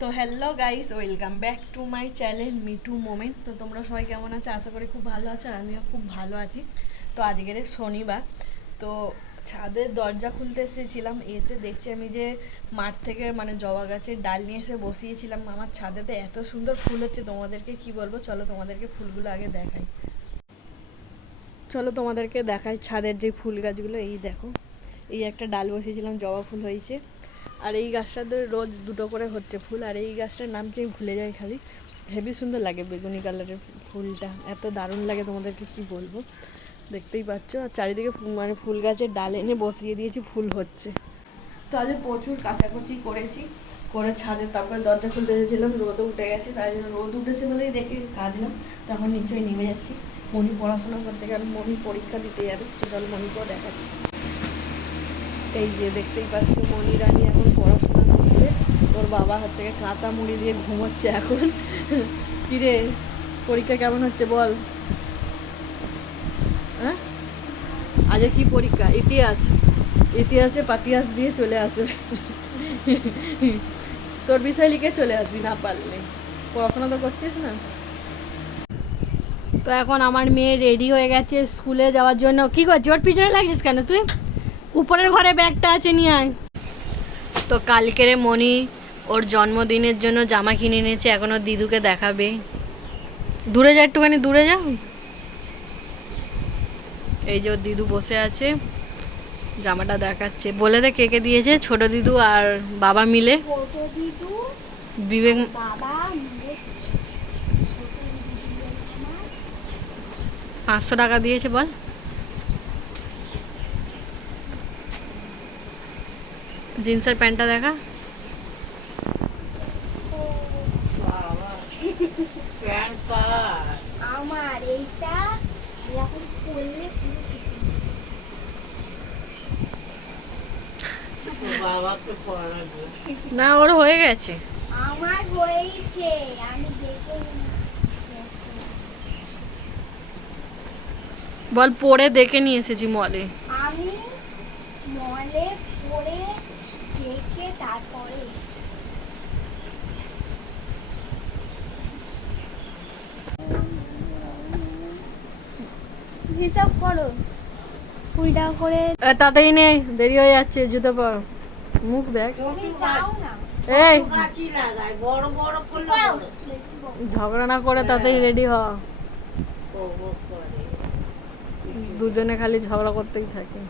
তো hello guys, welcome back to my channel Mitu moments. তো তোমরা সবাই কেমন আছো? আশা করি খুব ভালো আছো, আর আমিও খুব ভালো আছি। তো আজকের শনিবার, তো ছাদের দরজা খুলতে এসেছিলাম, এসে দেখছি আমি যে মাঠ থেকে মানে জবা গাছের ডাল নিয়ে এসে বসিয়েছিলাম আমার ছাদেতে। এত সুন্দর ফুল হচ্ছে, তোমাদেরকে কি বলবো, চলো তোমাদেরকে ফুলগুলো আগে দেখাই। চলো তোমাদেরকে দেখাই ছাদের যে ফুল গাছগুলো। এই দেখো, এই একটা ডাল বসিয়েছিলাম, জবা ফুল হয়েছে। আর এই গাছটাতে রোজ দুটো করে হচ্ছে ফুল। আর এই গাছটার নাম কি ভুলে যায় খালি। হেবি সুন্দর লাগে, বেগুনি কালারের ফুলটা এত দারুণ লাগে, তোমাদেরকে কি বলবো। দেখতেই পাচ্ছ, আর চারিদিকে মানে ফুল গাছের ডাল এনে বসিয়ে দিয়েছি, ফুল হচ্ছে। তো আজ প্রচুর কাচাকুচি করেছি, করে ছাদে তারপরে দরজা খুলতে এসেছিলাম, রোদও উঠে গেছে, তাই জন্য রোদ উঠেছে বলেই দেখে কাজলাম। তখন নিশ্চয়ই নেমে যাচ্ছি। মনি পড়াশোনা করছে, কারণ মনি পরীক্ষা দিতে যাবে। তো চল মনিকেও দেখাচ্ছি। এই যে দেখতেই পাচ্ছ, মনি রানী এখন পড়াশোনা করছে। তোর বাবা হচ্ছে কাঁথা মুড়ি দিয়ে ঘুমোচ্ছে এখন। কিরে, পরীক্ষা কেমন হচ্ছে বল? হ্যাঁ, আজ কি পরীক্ষা? ইতিহাস। ইতিহাসে পাতিহাস দিয়ে চলে আসবে। তোর বিষয় লিখে চলে আসবি না পারলে। পড়াশোনা তো করছিস না। তো এখন আমার মেয়ে রেডি হয়ে গেছে স্কুলে যাওয়ার জন্য। কি করছিস? ওর পিছনে লাগছিস কেন তুই? উপরের ঘরে ব্যাগটা আছে, নিয়ে আয়। তো কালকেরে মনি ওর জন্মদিনের জন্য জামা কিনে এনেছে, এখন ওর দিদুকে দেখাবে। দূরে যা, একটুখানি দূরে যা। এই যে ওর দিদু বসে আছে, জামাটা দেখাচ্ছে। বলে দে কে কে দিয়েছে। ছোট দিদু আর বাবা মিলে। বিবেক 500 টাকা দিয়েছে বল। জিন্সের প্যান্টটা দেখা। আমার এইটা এরকম করলে না, ওর হয়ে গেছে। আমার হয়েছে, আমি দেখে বল, পরে দেখে নিয়ে এসেছি মলে। আমি মলে পরে দেখে তারপরে হিসাব করো 20 টাকা করে। তাতেই নেই, দেরি হয়ে যাচ্ছে, জুতো পর। মুখ দেখ। তুমি যাও না, এই বড় বড় করলে ঝগড়া না করে তাতেই রেডি হ। দুজনে খালি ঝগড়া করতেই থাকে।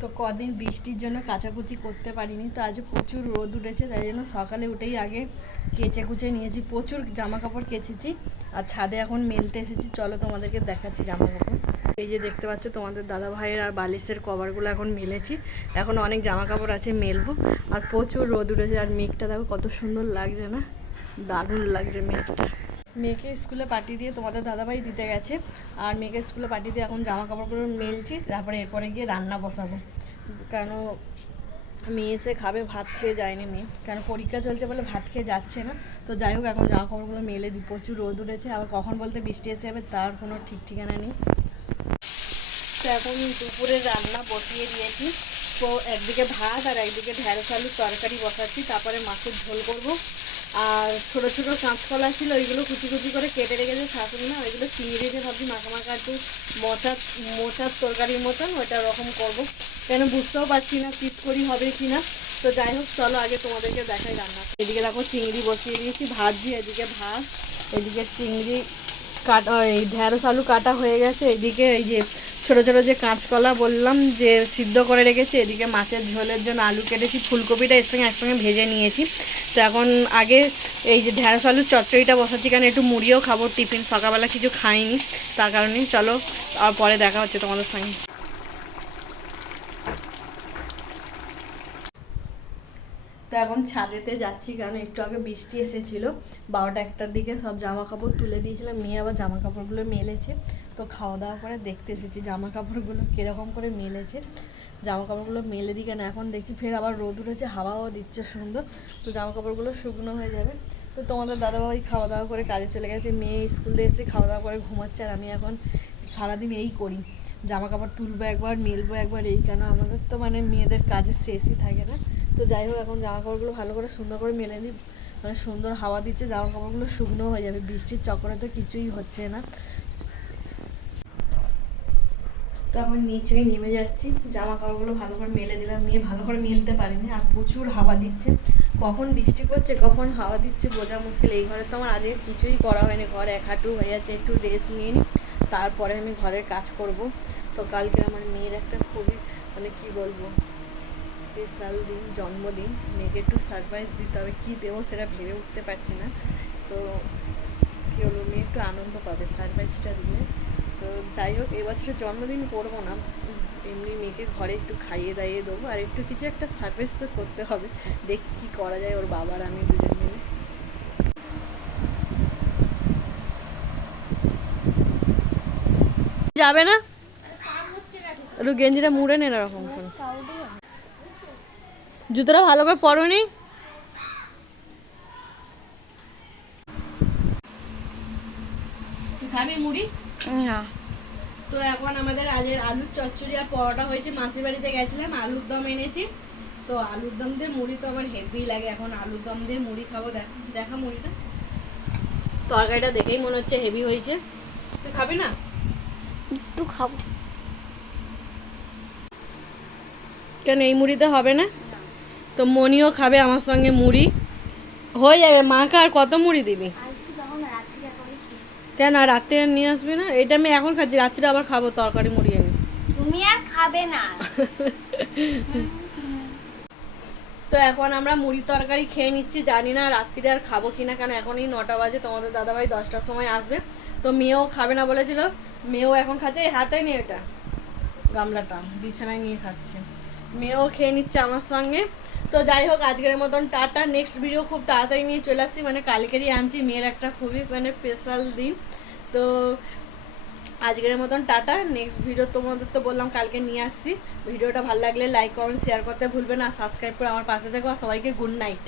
তো কদিন বৃষ্টির জন্য কাচাকুচি করতে পারিনি, তো আজ প্রচুর রোদ উঠেছে, তাই জন্য সকালে উঠেই আগে কেচে কুচে নিয়েছি। প্রচুর জামা কাপড় কেচেছি, আর ছাদে এখন মেলতে এসেছি। চলো তোমাদেরকে দেখাচ্ছি জামা কাপড়। এই যে দেখতে পাচ্ছ, তোমাদের দাদা ভাইয়ের আর বালিশের কভারগুলো এখন মেলেছি। এখন অনেক জামা কাপড় আছে, মেলবো। আর প্রচুর রোদ উঠেছে, আর মেঘটা দেখো কত সুন্দর লাগছে না? দারুণ লাগছে মেঘটা। মেয়েকে স্কুলে পাঠিয়ে দিয়ে তোমাদের দাদাভাই দিতে গেছে, আর মেয়েকে স্কুলে পাঠিয়ে দিয়ে এখন জামা কাপড়গুলো মেলছি। তারপরে এরপরে গিয়ে রান্না বসাবো, কেন মেয়ে এসে খাবে, ভাত খেয়ে যায়নি মেয়ে, কেন পরীক্ষা চলছে বলে ভাত খেয়ে যাচ্ছে না। তো যাই হোক, এখন জামা কাপড়গুলো মেলে দিই। প্রচুর রোদ উঠেছে, আবার কখন বলতে বৃষ্টি এসে যাবে তার কোনো ঠিক ঠিকানা নেই। তো এখন দুপুরের রান্না বসিয়ে দিয়েছি। তো একদিকে ভাত আর একদিকে ঢেঁড়স আলুর তরকারি বসাচ্ছি, তারপরে মাছের ঝোল করব। আর ছোটো ছোটো কাঁচকলা ছিল, ওইগুলো কুচি কুচি করে কেটে রেখেছে শাশুড়ি না, ওইগুলো চিংড়ি দিয়ে ভাবছি মাখা মাখা একটু মোচার তরকারির মতন ওইটা রকম করব। কেন বুঝতেও পারছি না পিট করি হবে কি না। তো যাই হোক, চলো আগে তোমাদেরকে দেখাই রান্না। এদিকে দেখো চিংড়ি বসিয়ে দিয়েছি ভাজি, এদিকে ভাত, এদিকে চিংড়ি কাটা, এই ঢেঁড়স আলু কাটা হয়ে গেছে। এদিকে এই যে ছোটো ছোটো যে কাঁচকলা বললাম যে সিদ্ধ করে রেখেছি। এদিকে মাছের ঝোলের জন্য আলু কেটেছি, ফুলকপিটা এর সঙ্গে একসঙ্গে ভেজে নিয়েছি। তো এখন আগে এই যে ঢেঁড়স আলুর চচ্চড়িটা বসাচ্ছি, কারণ একটু মুড়িও খাবো, টিফিন সকালবেলা কিছু খাইনি, তার কারণে। চলো আর পরে দেখা হচ্ছে তোমাদের সঙ্গে। তো তো এখন ছাদেতে যাচ্ছি, কারণ একটু আগে বৃষ্টি এসেছিলো 12টা 1টার দিকে। সব জামা কাপড় তুলে দিয়েছিলাম, মেয়ে আবার জামা কাপড়গুলো মেলেছে। তো খাওয়া দাওয়া করে দেখতে এসেছি জামা কাপড়গুলো কীরকম করে মেলেছে। জামা কাপড়গুলো মেলে দিই, কেন এখন দেখছি ফের আবার রোদ উঠেছে, হাওয়াও দিচ্ছে সুন্দর। তো জামা কাপড়গুলো শুকনো হয়ে যাবে। তো তোমাদের দাদাভাই খাওয়া দাওয়া করে কাজে চলে গেছে, মেয়ে স্কুল দিয়ে এসে খাওয়া দাওয়া করে ঘুমাচ্ছে। আর আমি এখন সারাদিন এই করি, জামা কাপড় তুলবো একবার, মেলবো একবার, এই কেন আমাদের তো মানে মেয়েদের কাজের শেষই থাকে না। তো যাই হোক, এখন জামা কাপড়গুলো ভালো করে সুন্দর করে মেলে দিই, মানে সুন্দর হাওয়া দিচ্ছে, জামা কাপড়গুলো শুকনো হয়ে যাবে। বৃষ্টির চক্করে তো কিছুই হচ্ছে না। তো এখন নিচেই নেমে যাচ্ছি, জামা কাপড়গুলো ভালো করে মেলে দিলাম। মেয়ে ভালো করে মেলতে পারিনি, আর প্রচুর হাওয়া দিচ্ছে। কখন বৃষ্টি পড়ছে কখন হাওয়া দিচ্ছে বোঝা মুশকিল। এই ঘরে তো আমার আজকে কিছুই করা হয়নি, ঘর এক হাঁটু হয়ে যাচ্ছে। একটু রেস্ট নিয়ে নিই, তারপরে আমি ঘরের কাজ করব। তো কালকে আমার মেয়ের একটা খুবই মানে কি বলবো স্পেশাল দিন, জন্মদিন। মেয়েকে একটু সারপ্রাইজ দিতে হবে, কী দেবো সেটা ভেবে উঠতে পারছি না। তো কী বলবো, মেয়ে একটু আনন্দ পাবে সারপ্রাইজটা দিলে। তো যাই হোক, এবছরের জন্মদিন করবো না, এমনি মেয়েকে ঘরে একটু খাইয়ে দাইয়ে দেবো, আর একটু কিছু একটা সারপ্রাইজ তো করতে হবে। দেখি কী করা যায়, ওর বাবার আমি দুজন মিলে। যাবে না, একটু গেঞ্জিটা মুড়ে নে এরকম করে। জুতোটা ভালো করে পরোনি। তুই খাবি মুড়ি? না। তো এখন আমাদের আজের আলুর চচ্চড়ি আর পরোটা হয়েছে। মাসির বাড়িতে গেছিলাম, আলুর দম এনেছি। তো আলুর দম দিয়ে মুড়ি তো আমার হেভি লাগে, এখন আলুর দম দিয়ে মুড়ি খাবো। দেখা মুড়িটা, তরকারিটা দেখেই মনে হচ্ছে হেভি হয়েছে। তুই খাবি না? একটু খাবো। কেন এই মুড়িতে হবে না? তো মনিও খাবে আমার সঙ্গে মুড়ি, হয়ে যাবে। মাকে আর কত মুড়ি দিবি? কেন রাত্রে নিয়ে আসবি না? এটা আমি এখন খাচ্ছি, রাত্রে আবার খাবো তরকারি মুড়ি এনে। তুমি আর খাবে না। তো এখন আমরা মুড়ি তরকারি খেয়ে নিচ্ছি, জানি না রাত্রিরে আর খাবো কিনা, কারণ এখনই 9টা বাজে। তোমাদের দাদাভাই 10টার সময় আসবে। তো মেয়েও খাবে না বলেছিল, মেয়েও এখন খাচ্ছে। এই হাতে নিয়ে এটা গামলাটা বিছানায় নিয়ে খাচ্ছে, মেয়েও খেয়ে নিচ্ছে আমার সঙ্গে। তো যাই হোক, আজকের মতন টাটা। নেক্সট ভিডিও খুব তাড়াতাড়ি নিয়ে চলে আসছি, মানে কালকেরই আনছি। মেয়ের একটা খুবই মানে স্পেশাল দিন। তো আজকের মতন টাটা। নেক্সট ভিডিও তোমাদের তো বললাম কালকে নিয়ে আসছি। ভিডিওটা ভালো লাগলে লাইক কমেন্ট শেয়ার করতে ভুলবে না, সাবস্ক্রাইব করে আমার পাশে থেকো। আর সবাইকে গুড নাইট।